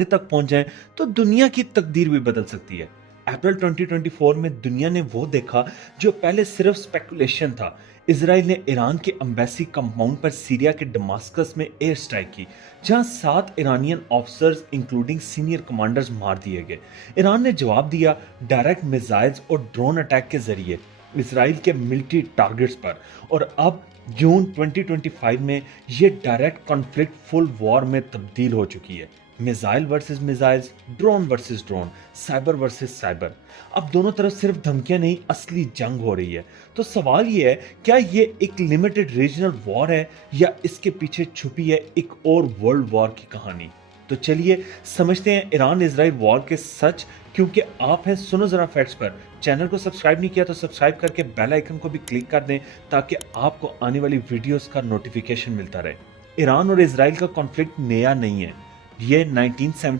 तक पहुंच जाएं तो दुनिया की तकदीर भी बदल सकती है। अप्रैल 2024 में दुनिया ने वो देखा जो पहले सिर्फ स्पेकुलेशन था। इसराइल ने ईरान के एम्बेसी कंपाउंड पर सीरिया के दमास्कस में एयर स्ट्राइक की, जहां 7 Iranian officers including senior commanders मार दिए गए। ईरान ने जवाब दिया डायरेक्ट मिसाइल्स और ड्रोन अटैक के जरिए इसराइल के मिलिट्री टारगेट्स पर, और अब जून 2025 में ये डायरेक्ट कॉन्फ्लिक्ट फुल वॉर में तब्दील हो चुकी है। Missile versus missiles, drone versus drone, cyber versus cyber. अब दोनों तरफ सिर्फ धमकियां नहीं, असली जंग हो रही है। तो सवाल ये है, क्या ये एक लिमिटेड रीजनल वॉर है या इसके पीछे छुपी है एक और वर्ल्ड वॉर की कहानी? तो चलिए समझते हैं ईरान इजराइल वॉर के सच। क्योंकि आप हैं सुनो जरा फैक्ट्स पर। चैनल को सब्सक्राइब नहीं किया तो सब्सक्राइब करके बेल आइकन को भी क्लिक कर दें ताकि आपको आने वाली वीडियोस का नोटिफिकेशन मिलता रहे। ईरान और इजराइल का कॉन्फ्लिक्ट नया नहीं है। ये 1979